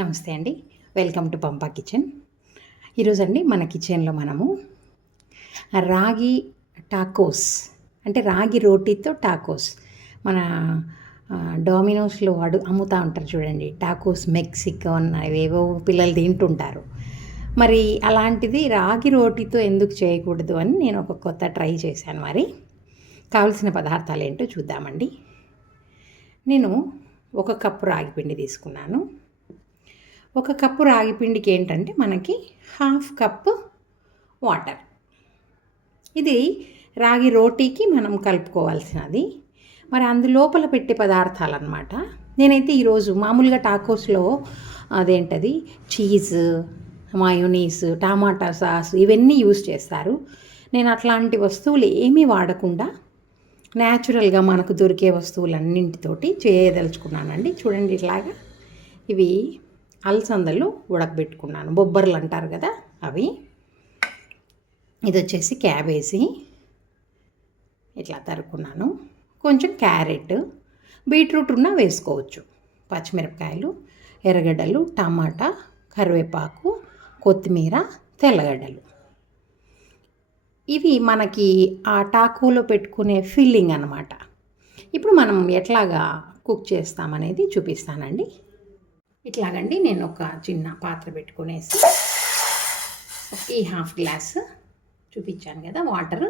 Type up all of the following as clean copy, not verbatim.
నమస్తే అండి. Welcome to Pampa kitchen. ఈరోజండి మన కిచెన్లో మనము రాగి టాకోస్ అంటే రాగి రోటీతో టాకోస్ మన డొమినోస్లో అమ్ముతూ ఉంటారు చూడండి. టాకోస్ మెక్సికన్ అవేవో పిల్లలు తింటుంటారు. మరి అలాంటిది రాగి రోటీతో ఎందుకు చేయకూడదు అని నేను ఒక కొత్త ట్రై చేశాను. మరి కావలసిన పదార్థాలు ఏంటో చూద్దామండి. నేను 1 కప్పు రాగి పిండి తీసుకున్నాను. 1 కప్పు రాగి పిండికి ఏంటంటే మనకి 1/2 కప్పు వాటర్. ఇది రాగి రోటీకి మనం కలుపుకోవాల్సినది. మరి అందులోపల పెట్టే పదార్థాలు అన్నమాట. నేనైతే ఈరోజు మామూలుగా టాకోస్లో అదేంటది చీజ్, మయోనీస్, టమాటా సాస్ ఇవన్నీ యూస్ చేస్తారు. నేను అట్లాంటి వస్తువులు ఏమీ వాడకుండా న్యాచురల్గా మనకు దొరికే వస్తువులన్నింటితోటి చేయదలుచుకున్నానండి. చూడండి, ఇట్లాగా ఇవి అలసందలు ఉడకబెట్టుకున్నాను. బొబ్బర్లు అంటారు కదా అవి. ఇది వచ్చేసి క్యాబేజీ ఇట్లా తరుక్కున్నాను. కొంచెం క్యారెట్, బీట్రూట్ ఉన్నా వేసుకోవచ్చు. పచ్చిమిరపకాయలు, ఎర్రగడ్డలు, టమాటా, కరివేపాకు, కొత్తిమీర, తెల్లగడ్డలు. ఇవి మనకి ఆ టాకోలో పెట్టుకునే ఫిల్లింగ్ అన్నమాట. ఇప్పుడు మనం ఎట్లాగా కుక్ చేస్తామనేది చూపిస్తానండి. ఇట్లాగండి, నేను ఒక చిన్న పాత్ర పెట్టుకునేసి ఈ 1/2 గ్లాస్ చూపించాను కదా వాటర్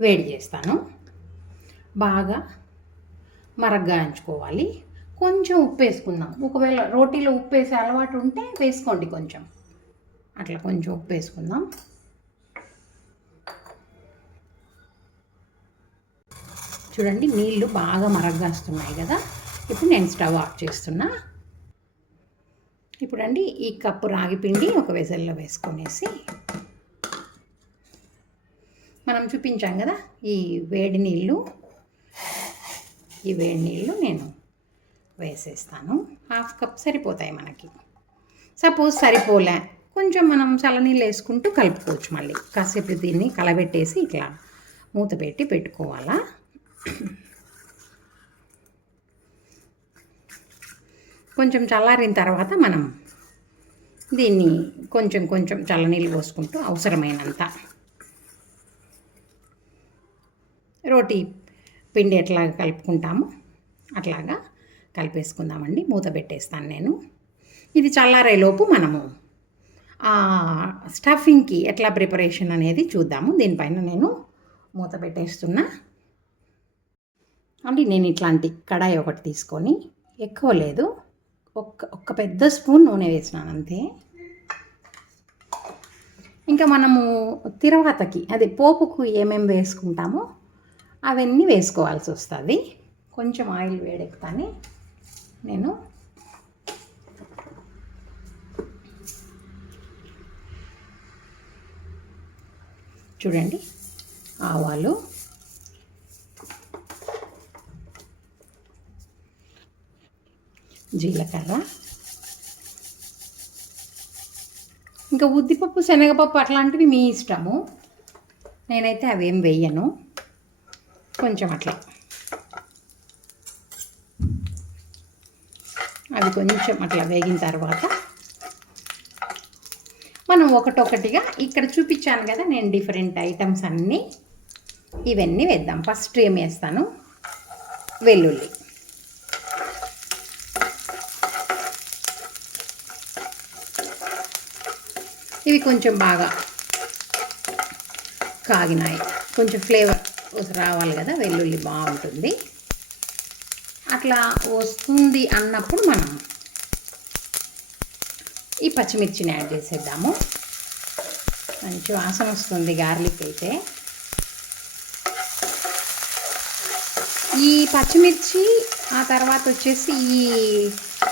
వేడి చేస్తాను. బాగా మరగ్గాయించుకోవాలి. కొంచెం ఉప్పు వేసుకుందాం. ఒకవేళ రోటీలో ఉప్పు వేసే అలవాటు ఉంటే వేసుకోండి కొంచెం. అట్లా కొంచెం ఉప్పు వేసుకుందాం. చూడండి, నీళ్ళు బాగా మరగ్గాస్తున్నాయి కదా. ఇప్పుడు నేను స్టవ్ ఆఫ్ చేస్తున్నా. ఇప్పుడండి ఈ కప్పు రాగి పిండి ఒక వెసల్లో వేసుకొనేసి మనం చూపించాం కదా ఈ వేడి నీళ్ళు నేను వేసేస్తాను. 1/2 కప్ సరిపోతాయి మనకి. సపోజ్ సరిపోలే, కొంచెం మనం చల్లనీళ్ళు వేసుకుంటూ కలుపుకోవచ్చు. మళ్ళీ కాసేపు దీన్ని కలబెట్టేసి ఇట్లా మూత పెట్టుకోవాలా. కొంచెం చల్లారిన తర్వాత మనం దీన్ని కొంచెం చల్లనీళ్ళు పోసుకుంటూ అవసరమైనంత రోటీ పిండి ఎట్లా కలుపుకుంటామో అట్లాగా కలిపేసుకుందామండి. మూత పెట్టేస్తాను నేను. ఇది చల్లారేలోపు మనము స్టఫింగ్కి ఎట్లా ప్రిపరేషన్ అనేది చూద్దాము. దీనిపైన నేను మూత పెట్టేస్తున్నా అండి. నేను ఇట్లాంటి కడాయి ఒకటి తీసుకొని, ఎక్కువ లేదు, ఒక్క పెద్ద స్పూన్ నూనె వేసినాను అంతే. ఇంకా మనము తిరువాతకి అదే పోపుకు ఏమేమి వేసుకుంటామో అవన్నీ వేసుకోవాల్సి వస్తుంది. కొంచెం ఆయిల్ వేడెక్కుతానే నేను చూడండి ఆవాలు, జీలకర్ర, ఇంకా ఉద్దిపప్పు, శనగపప్పు అట్లాంటివి మీ ఇష్టము. నేనైతే అవేం వేయను. కొంచెం అట్లా అవి కొంచెం అట్లా వేగిన తర్వాత మనం ఒకటొకటిగా ఇక్కడ చూపించాను కదా నేను డిఫరెంట్ ఐటమ్స్ అన్నీ, ఇవన్నీ వేద్దాం. ఫస్ట్ ఏం వేస్తాను, వెల్లుల్లి. ఇవి కొంచెం బాగా కాగినాయి. కొంచెం ఫ్లేవర్ రావాలి కదా, వెల్లుల్లి బాగుంటుంది. అట్లా వస్తుంది అన్నప్పుడు మనం ఈ పచ్చిమిర్చిని యాడ్ చేసేద్దాము. మంచి వాసన వస్తుంది గార్లిక్ అయితే. ఈ పచ్చిమిర్చి ఆ తర్వాత వచ్చేసి ఈ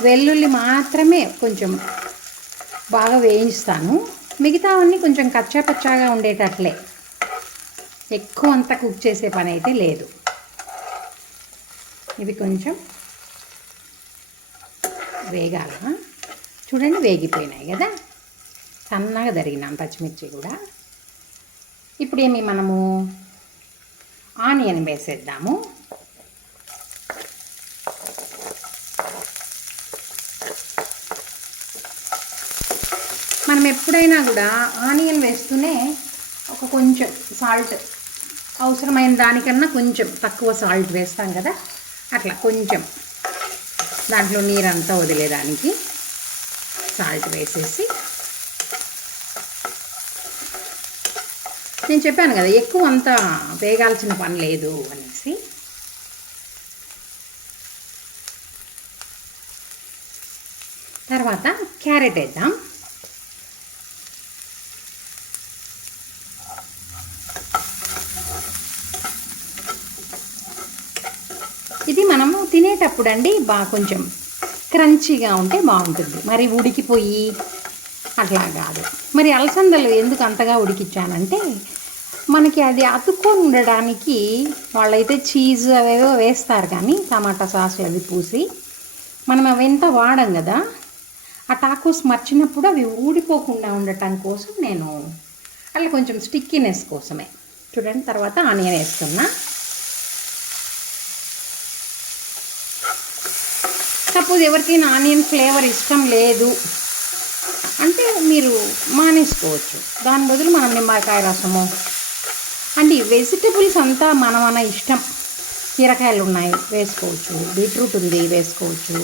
వెల్లుల్లి మాత్రమే కొంచెం బాగా వేయిస్తాను. మిగతావన్నీ కొంచెం కచ్చాపచ్చాగా ఉండేటట్లే, ఎక్కువ అంతా కుక్ చేసే పని అయితే లేదు. ఇవి కొంచెం వేగాల. చూడండి, వేగిపోయినాయి కదా, సన్నగా తరిగినాం పచ్చిమిర్చి కూడా. ఇప్పుడు మనము ఆనియన్ వేసేద్దాము. మనం ఎప్పుడైనా కూడా ఆనియన్ వేస్తూనే ఒక కొంచెం సాల్ట్, అవసరమైన దానికన్నా కొంచెం తక్కువ సాల్ట్ వేస్తాం కదా, అట్లా కొంచెం దాంట్లో నీరంతా వదిలేదానికి సాల్ట్ వేసేసి, నేను చెప్పాను కదా ఎక్కువ అంతా వేగాల్సిన పని లేదు అనేసి. తర్వాత క్యారెట్ వేద్దాం. ఇది మనము తినేటప్పుడు అండి బాగా కొంచెం క్రంచీగా ఉంటే బాగుంటుంది, మరి ఉడికిపోయి అట్లా కాదు. మరి అలసందలు ఎందుకు అంతగా ఉడికించానంటే, మనకి అది అతుక్కొని ఉండడానికి వాళ్ళైతే చీజ్ అవేవో వేస్తారు, కానీ టమాటా సాసులు అవి పూసి మనం అవంతా వాడం కదా, ఆ టాకోస్ మర్చినప్పుడు అవి ఊడిపోకుండా ఉండటం కోసం నేను అలా కొంచెం స్టిక్కీనెస్ కోసమే. చూడండి, తర్వాత ఆనియన్ వేస్తున్నా. సపోజ్ ఎవరికైనా ఆనియన్ ఫ్లేవర్ ఇష్టం లేదు అంటే మీరు మానేసుకోవచ్చు, దాని బదులు మనం నిమ్మకాయ రసము అంటే వెజిటబుల్స్ అంతా మన ఇష్టం. కీరకాయలు ఉన్నాయి వేసుకోవచ్చు, బీట్రూట్ ఉంది వేసుకోవచ్చు,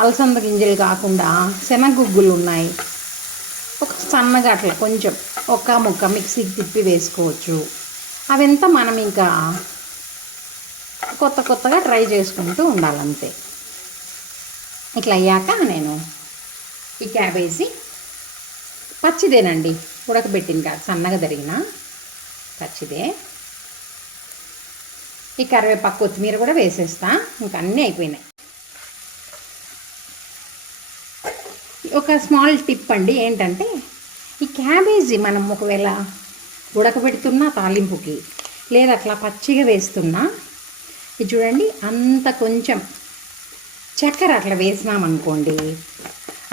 అలసంద గింజలు కాకుండా శనగగుగ్గులు ఉన్నాయి, ఒక సన్నగా అట్లా కొంచెం ఒక ముక్క మిక్సీకి తిప్పి వేసుకోవచ్చు. అవంతా మనం ఇంకా కొత్తగా ట్రై చేసుకుంటూ ఉండాలంతే. ఇట్లా అయ్యాక నేను ఈ క్యాబేజీ పచ్చిదేనండి, ఉడకబెట్టింది కాదు, సన్నగా తరిగిన పచ్చిదే. ఈ కరివేపాకు కొత్తిమీర కూడా వేసేస్తా. ఇంకా అన్నీ అయిపోయినాయి. ఒక స్మాల్ టిప్ అండి ఏంటంటే, ఈ క్యాబేజీ మనం ఒకవేళ ఉడకబెడుతున్నా తాలింపుకి, లేదా అట్లా పచ్చిగా వేస్తున్నా, ఇది చూడండి అంత కొంచెం చక్కెర అట్లా వేసినామనుకోండి,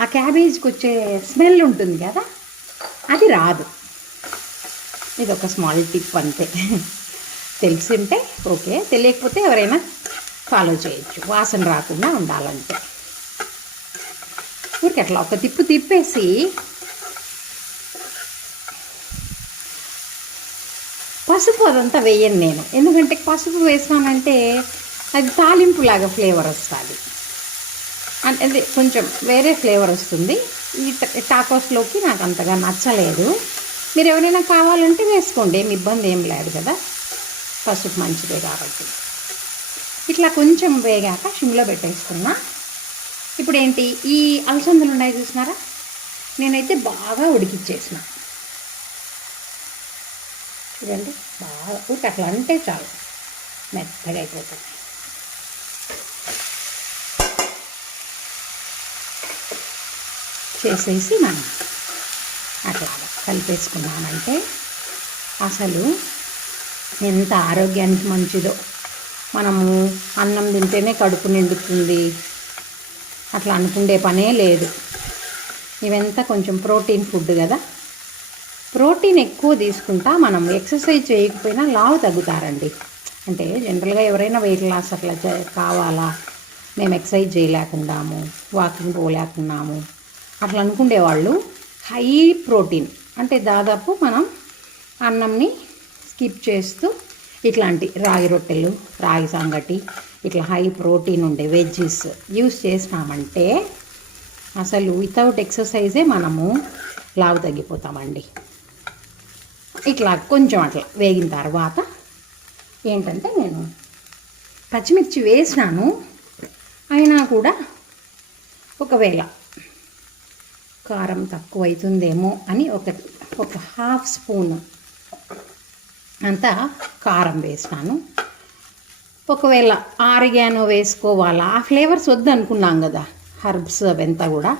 ఆ క్యాబేజీకి వచ్చే స్మెల్ ఉంటుంది కదా, అది రాదు. ఇది ఒక స్మాల్ టిప్ అంతే. తెలిసింటే ఓకే, తెలియకపోతే ఎవరైనా ఫాలో చేయొచ్చు. వాసన రాకుండా ఉండాలంటే ఊరికి అట్లా ఒక తిప్పేసి పసుపు అదంతా వేయను నేను, ఎందుకంటే పసుపు వేసానంటే అది తాలింపులాగా ఫ్లేవర్ వస్తుంది, అంటే కొంచెం వేరే ఫ్లేవర్ వస్తుంది. ఈ టాకోస్లోకి నాకు అంతగా నచ్చలేదు. మీరు ఎవరైనా కావాలంటే వేసుకోండి, ఏమి ఇబ్బంది ఏం లేదు కదా, పసుపు మంచిదే కాబట్టి. ఇట్లా కొంచెం వేగాక సిమ్లో పెట్టేసుకున్నా. ఇప్పుడు ఏంటి, ఈ అలసందలు ఉన్నాయి చూసినారా, నేనైతే బాగా ఉడికిచ్చేసిన. చూడండి బాగా అట్లా అంటే చాలు, మెత్తగా అయిపోతుంది. చేసేసి మనం అట్లా కలిపేసుకున్నామంటే అసలు ఎంత ఆరోగ్యానికి మంచిదో. మనము అన్నం తింటేనే కడుపు నిండుతుంది అట్లా అనుకుండే పనే లేదు. ఇవంతా కొంచెం ప్రోటీన్ ఫుడ్ కదా, ప్రోటీన్ ఎక్కువ తీసుకుంటా మనం ఎక్సర్సైజ్ చేయకపోయినా లావు తగ్గుతారండి. అంటే జనరల్గా ఎవరైనా వెయిట్ లాస్ అట్లా కావాలా, మేము ఎక్సర్సైజ్ చేయలేకున్నాము, వాకింగ్ పోలేకున్నాము అట్లా అనుకునే వాళ్ళు హై ప్రోటీన్, అంటే దాదాపు మనం అన్నంని స్కిప్ చేస్తూ ఇట్లాంటి రాగి రొట్టెలు, రాగి సంగటి, ఇట్లా హై ప్రోటీన్ ఉండే వెజ్జెస్ యూస్ చేసినామంటే అసలు వితౌట్ ఎక్సర్సైజే మనము లావు తగ్గిపోతామండి. ఇట్లా కొంచెం అట్లా వేగిన తర్వాత ఏంటంటే, నేను పచ్చిమిర్చి వేసినాను, అయినా కూడా ఒకవేళ కారం తక్కువ అవుతుందేమో అని ఒక హాఫ్ స్పూన్ అంతా కారం వేసినాను. ఒకవేళ ఆరిగానో వేసుకోవాలా, ఆ ఫ్లేవర్స్ వద్దనుకున్నాం కదా, హర్బ్స్ అవంతా కూడా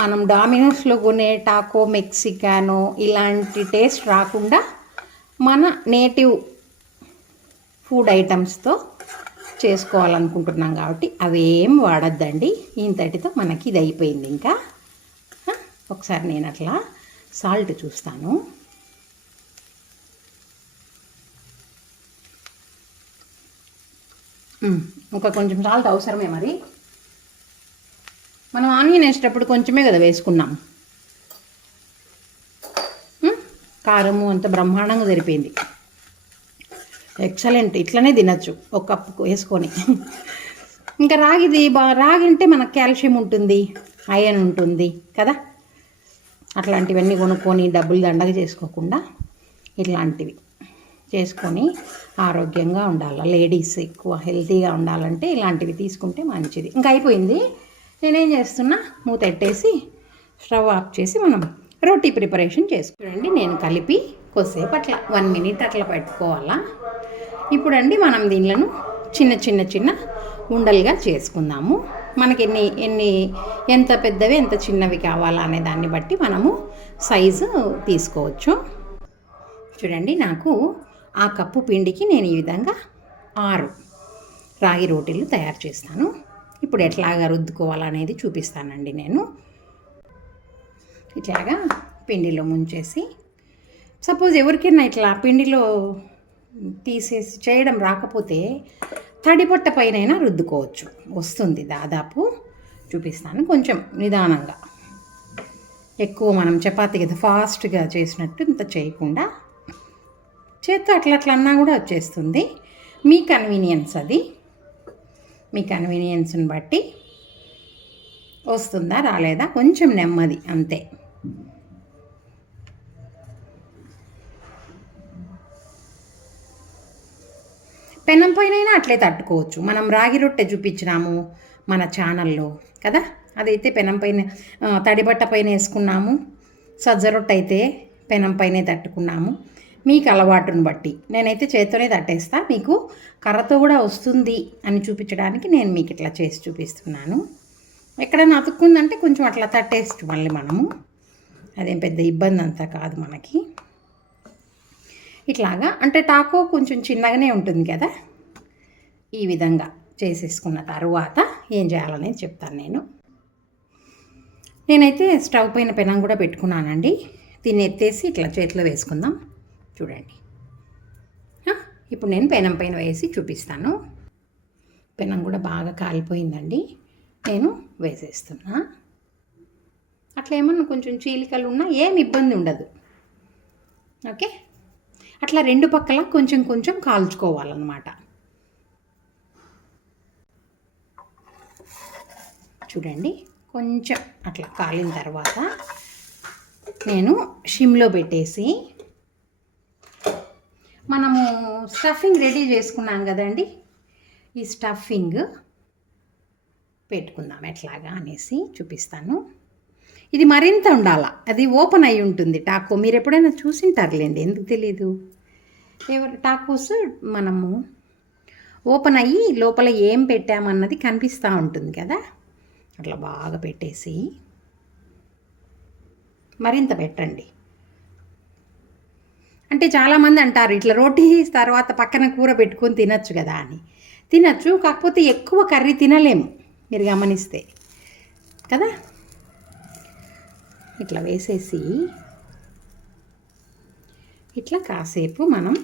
మనం డామినోస్లో కొనే టాకో మెక్సికానో ఇలాంటి టేస్ట్ రాకుండా మన నేటివ్ ఫుడ్ ఐటమ్స్తో చేసుకోవాలనుకుంటున్నాం కాబట్టి అవేం వాడద్దండి. ఇంతటితో మనకి ఇది అయిపోయింది. ఇంకా ఒకసారి నేను అట్లా సాల్ట్ చూస్తాను. ఇంకా కొంచెం సాల్ట్ అవసరమే మరి. మనం ఆనియన్ వేసేటప్పుడు కొంచెమే కదా వేసుకున్నాం. కారము అంత బ్రహ్మాండంగా సరిపోయింది. ఎక్సలెంట్. ఇట్లనే తినచ్చు ఒక కప్పు వేసుకొని. ఇంకా రాగిది రాగి అంటే మనకు కాల్షియం ఉంటుంది, ఐరన్ ఉంటుంది కదా. అట్లాంటివన్నీ కొనుక్కొని డబ్బులు దండగా చేసుకోకుండా ఇట్లాంటివి చేసుకొని ఆరోగ్యంగా ఉండాలి. లేడీస్ ఎక్కువ హెల్తీగా ఉండాలంటే ఇలాంటివి తీసుకుంటే మంచిది. ఇంకా అయిపోయింది. నేనేం చేస్తున్నా, మూత పెట్టేసి స్టవ్ ఆఫ్ చేసి మనం రోటీ ప్రిపరేషన్ చేసుకోండి. నేను కలిపి కొద్దిసేపు అట్లా 1 minute అట్లా పెట్టుకోవాలా. ఇప్పుడండి మనం దీనిలను చిన్న చిన్న చిన్న ఉండలుగా చేసుకుందాము. మనకి ఎంత పెద్దవి ఎంత చిన్నవి కావాలా అనే దాన్ని బట్టి మనము సైజు తీసుకోవచ్చు. చూడండి, నాకు ఆ కప్పు పిండికి నేను ఈ విధంగా 6 రాగి రోటీలు తయారు చేస్తాను. ఇప్పుడు ఎట్లాగా రుద్దుకోవాలనేది చూపిస్తానండి. నేను ఇట్లాగా పిండిలో ముంచేసి, సపోజ్ ఎవరికైనా ఇట్లా పిండిలో తీసేసి చేయడం రాకపోతే తడిపట్ట పైన రుద్దుకోవచ్చు, వస్తుంది దాదాపు. చూపిస్తాను కొంచెం నిదానంగా. ఎక్కువ మనం చపాతీ కదా ఫాస్ట్గా చేసినట్టు ఇంత చేయకుండా చేత్తో అట్లా అన్నా కూడా వచ్చేస్తుంది. మీ కన్వీనియన్స్ అది, మీ కన్వీనియన్స్ని బట్టి వస్తుందా రాలేదా కొంచెం నెమ్మది అంతే. పెనం పైన అట్లే తట్టుకోవచ్చు. మనం రాగి రొట్టె చూపించినాము మన ఛానల్లో కదా, అదైతే పెనం పైన తడిబట్ట పైన వేసుకున్నాము. సజ్జ రొట్టె అయితే పెనం పైనే తట్టుకున్నాము. మీకు అలవాటును బట్టి. నేనైతే చేత్తోనే తట్టేస్తా, మీకు కర్రతో కూడా వస్తుంది అని చూపించడానికి నేను మీకు ఇట్లా చేసి చూపిస్తున్నాను. ఎక్కడైనా అతుక్కుందంటే కొంచెం అట్లా తట్టేస్తు మళ్ళీ మనము, అదేం పెద్ద ఇబ్బంది అంతా కాదు మనకి. ఇట్లాగా అంటే టాకో కొంచెం చిన్నగానే ఉంటుంది కదా. ఈ విధంగా చేసేసుకున్న తర్వాత ఏం చేయాలనేది చెప్తాను నేను. నేనైతే స్టవ్ పైన పెనం కూడా పెట్టుకున్నానండి. దీన్ని ఎత్తేసి ఇట్లా చేతిలో వేసుకుందాం. చూడండి, ఇప్పుడు నేను పెనం పైన వేసి చూపిస్తాను. పెనం కూడా బాగా కాలిపోయిందండి. నేను వేసేస్తున్నా. అట్లా ఏమన్నా కొంచెం చీలికలు ఉన్నా ఏమి ఇబ్బంది ఉండదు. ఓకే, అట్లా 2 పక్కల కొంచెం కొంచెం కాల్చుకోవాలన్నమాట. చూడండి, కొంచెం అట్లా కాలిన తర్వాత నేను షిమ్లో పెట్టేసి, మనము స్టఫింగ్ రెడీ చేసుకున్నాం కదండి, ఈ స్టఫింగ్ పెట్టుకుందాం ఎట్లాగా అనేసి చూపిస్తాను. ఇది మరింత ఉండాలా, అది ఓపెన్ అయి ఉంటుంది టాకో. మీరు ఎప్పుడైనా చూసింటారులేండి, ఎందుకు తెలీదు. టాకోస్ మనము ఓపెన్ అయ్యి లోపల ఏం పెట్టామన్నది కనిపిస్తూ ఉంటుంది కదా. అట్లా బాగా పెట్టేసి మరింత పెట్టండి. అంటే చాలామంది అంటారు ఇట్లా రోటీ తర్వాత పక్కన కూర పెట్టుకొని తినచ్చు కదా అని. తినచ్చు, కాకపోతే ఎక్కువ కర్రీ తినలేము మీరు గమనిస్తే కదా. ఇట్లా వేసేసి ఇట్లా కాసేపు మనం,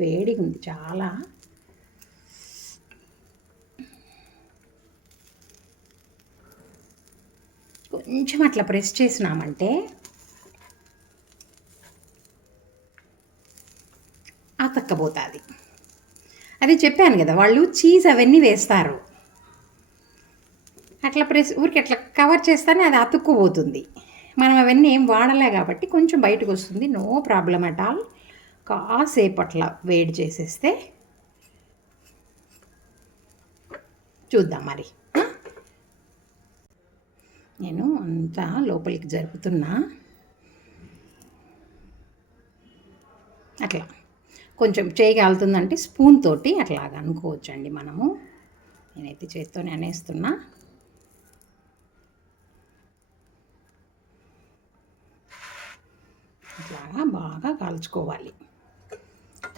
వేడిగా ఉంది చాలా, కొంచెం అట్లా ప్రెస్ చేసినామంటే అతక్కపోతుంది. అది చెప్పాను కదా, వాళ్ళు చీజ్ అవన్నీ వేస్తారు. అట్లా ఊరికి అట్లా కవర్ చేస్తేనే అది అతుక్కుపోతుంది. మనం అవన్నీ ఏం వాడలే కాబట్టి కొంచెం బయటకు వస్తుంది. No problem at all. కాసేపు అట్లా వేడి చేసేస్తే చూద్దాం మరి. నేను అంతా లోపలికి జరుపుతున్నా. అట్లా కొంచెం చేయగలుగుతుందంటే స్పూన్ తోటి అట్లాగా అనుకోవచ్చండి మనము. నేనైతే చేత్తోనే అనేస్తున్నా. ఇట్లాగా బాగా కాల్చుకోవాలి.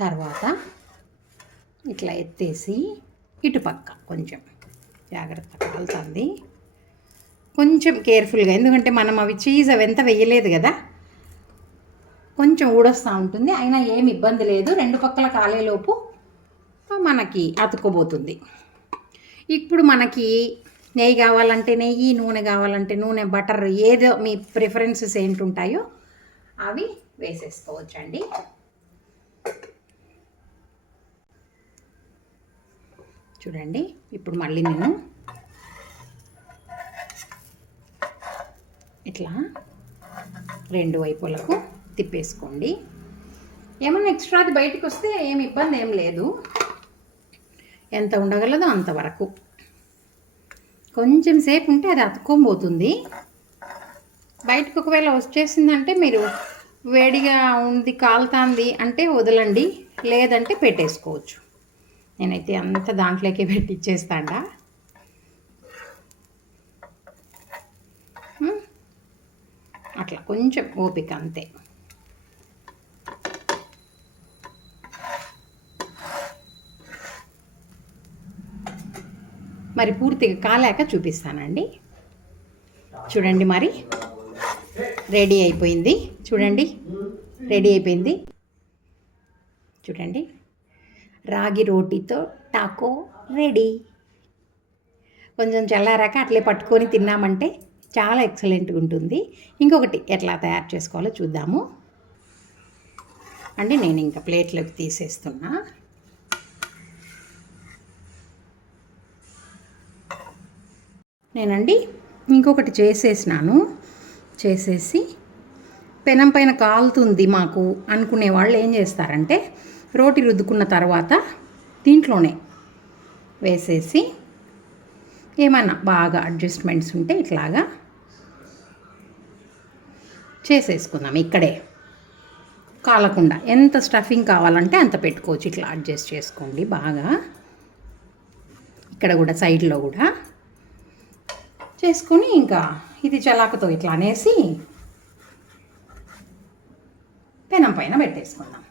తర్వాత ఇట్లా ఎత్తేసి ఇటుపక్క కొంచెం జాగ్రత్తగా కాలుతుంది. కొంచెం కేర్ఫుల్గా, ఎందుకంటే మనం అవి చీజ్ అవి ఎంత వేయలేదు కదా, కొంచెం ఊడొస్తూ ఉంటుంది. అయినా ఏమి ఇబ్బంది లేదు. 2 పక్కల కాలేలోపు మనకి అతుక్కోబోతుంది. ఇప్పుడు మనకి నెయ్యి కావాలంటే నెయ్యి, నూనె కావాలంటే నూనె, బటర్, ఏదో మీ ప్రిఫరెన్సెస్ ఏంటుంటాయో అవి వేసేసుకోవచ్చండి. చూడండి, ఇప్పుడు మళ్ళీ నేను ఇట్లా 2 వైపులకు తిప్పేసుకోండి. ఏమన్నా ఎక్స్ట్రాది బయటకు వస్తే ఏమి ఇబ్బంది ఏం లేదు. ఎంత ఉండగలదో అంతవరకు. కొంచెం సేపు ఉంటే అది అతుక్కోబోతుంది. బయటకు ఒకవేళ వచ్చేసిందంటే మీరు వేడిగా ఉంది, కాలుతాంది అంటే వదలండి, లేదంటే పెట్టేసుకోవచ్చు. నేనైతే అంత దాంట్లోకి పెట్టిచ్చేస్తాడా. అట్లా కొంచెం ఓపిక అంతే. మరి పూర్తిగా కాలాక చూపిస్తానండి. చూడండి, మరి రెడీ అయిపోయింది. చూడండి, రెడీ అయిపోయింది. చూడండి, రాగి రోటీతో టాకో రెడీ. కొంచెం చల్లారాక అట్లే పట్టుకొని తిన్నామంటే చాలా ఎక్సలెంట్గా ఉంటుంది. ఇంకొకటి ఎట్లా తయారు చేసుకోవాలో చూద్దాము అండి. నేను ఇంకా ప్లేట్లోకి తీసేస్తున్నా. నేనండి ఇంకొకటి చేసేసి పెనం పైన కాలుతుంది మాకు అనుకునే వాళ్ళు ఏం చేస్తారంటే, రోటి రుద్దుకున్న తర్వాత దీంట్లోనే వేసేసి ఏమన్నా బాగా అడ్జస్ట్మెంట్స్ ఉంటే ఇట్లాగా చేసేసుకుందాం. ఇక్కడే కాలకుండా ఎంత స్టఫింగ్ కావాలంటే అంత పెట్టుకోవచ్చు. ఇట్లా అడ్జస్ట్ చేసుకోండి బాగా. ఇక్కడ కూడా సైడ్లో కూడా చేసుకొని ఇంకా ఇది చలాకతో ఇట్లా అనేసి పెనం పైన పెట్టేసుకుందాం.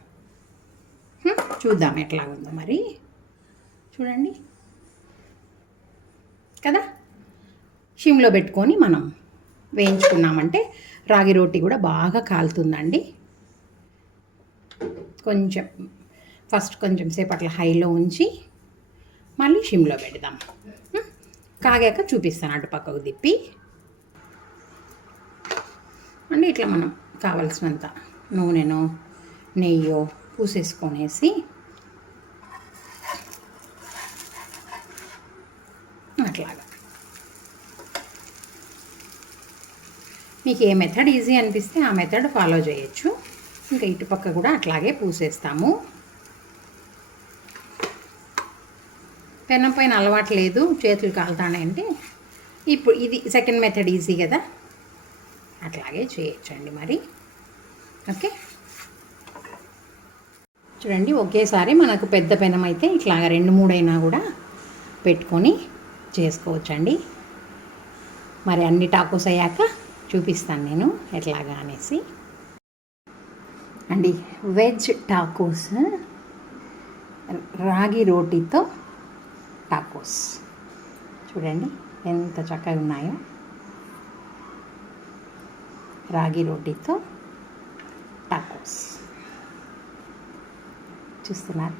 చూద్దాం ఎట్లా ఉందో మరి. చూడండి కదా, సిమ్లో పెట్టుకొని మనం వేయించుకున్నామంటే రాగి రోటీ కూడా బాగా కాలుతుందండి. ఫస్ట్ కొంచెం సేపు అట్లా హైలో ఉంచి మళ్ళీ సిమ్లో పెడదాం. కాగాక చూపిస్తాను అటు పక్కకు తిప్పి. అంటే ఇట్లా మనం కావలసినంత నూనెనో నెయ్యో పూసేసుకొనేసి అట్లాగా మీకు ఏ మెథడ్ ఈజీ అనిపిస్తే ఆ మెథడ్ ఫాలో చేయొచ్చు. ఇంకా ఇటుపక్క కూడా అట్లాగే పూసేస్తాము. పెనం పైన అలవాటు లేదు, చేతులు కాలుతానంటే ఇప్పుడు ఇది సెకండ్ మెథడ్ ఈజీ కదా, అట్లాగే చేయొచ్చండి మరి. ఓకే, చూడండి ఒకేసారి మనకు పెద్ద పెనం అయితే ఇట్లాగా 2-3 అయినా కూడా పెట్టుకొని చేసుకోవచ్చండి. మరి అన్ని టాకోస్ అయ్యాక చూపిస్తాను నేను ఎట్లాగా అనేసి అండి. వెజ్ టాకోస్, రాగి రోటీతో టాకోస్ చూడండి ఎంత చక్కగా ఉన్నాయో. రాగి రోటీతో టాకోస్ చూస్తున్నారు.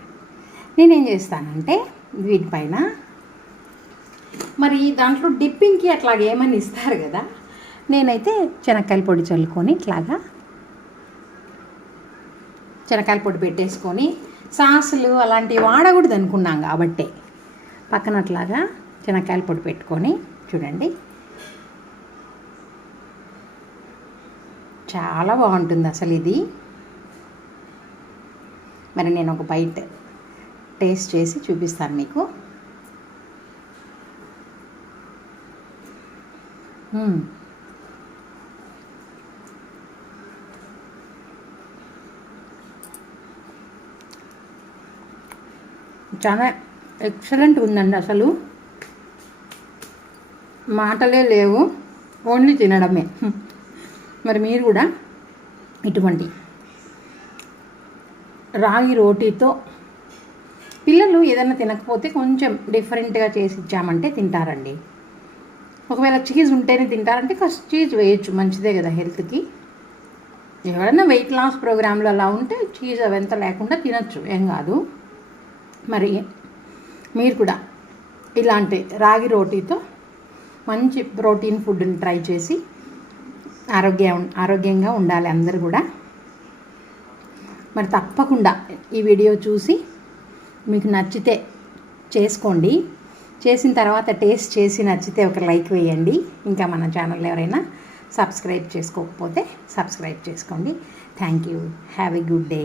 నేనేం చేస్తానంటే వీటిపైన మరి దాంట్లో డిప్పింగ్కి అట్లాగే ఏమని ఇస్తారు కదా, నేనైతే శనక్కాయల పొడి చల్లుకొని ఇట్లాగా శనక్కాయల పొడి పెట్టేసుకొని సాసులు అలాంటివి వాడకూడదు అనుకున్నాం కాబట్టి పక్కన అట్లాగా శనక్కాయల పొడి పెట్టుకొని చూడండి చాలా బాగుంటుంది అసలు ఇది. మరి నేను ఒక బైట్ టేస్ట్ చేసి చూపిస్తాను మీకు. చాలా ఎక్సలెంట్ ఉందండి. అసలు మాటలే లేవు, ఓన్లీ తినడమే. మరి మీరు కూడా ఇటువంటి రాగి రోటీతో పిల్లలు ఏదైనా తినకపోతే కొంచెం డిఫరెంట్గా చేసి ఇచ్చామంటే తింటారండి. ఒకవేళ చీజ్ ఉంటేనే తింటారంటే ఫస్ట్ చీజ్ వేయచ్చు, మంచిదే కదా హెల్త్కి. ఎవరైనా వెయిట్ లాస్ ప్రోగ్రాంలు అలా ఉంటే చీజ్ అవంతా లేకుండా తినచ్చు, ఏం కాదు. మరి మీరు కూడా ఇలాంటి రాగి రోటీతో మంచి ప్రోటీన్ ఫుడ్ని ట్రై చేసి ఆరోగ్యంగా ఉండాలి అందరూ కూడా. మరి తప్పకుండా ఈ వీడియో చూసి మీకు నచ్చితే చేసుకోండి. చేసిన తర్వాత టేస్ట్ చేసి నచ్చితే ఒక లైక్ వేయండి. ఇంకా మన ఛానల్ ఎవరైనా సబ్స్క్రైబ్ చేసుకోకపోతే సబ్స్క్రైబ్ చేసుకోండి. Thank you. Have a good day.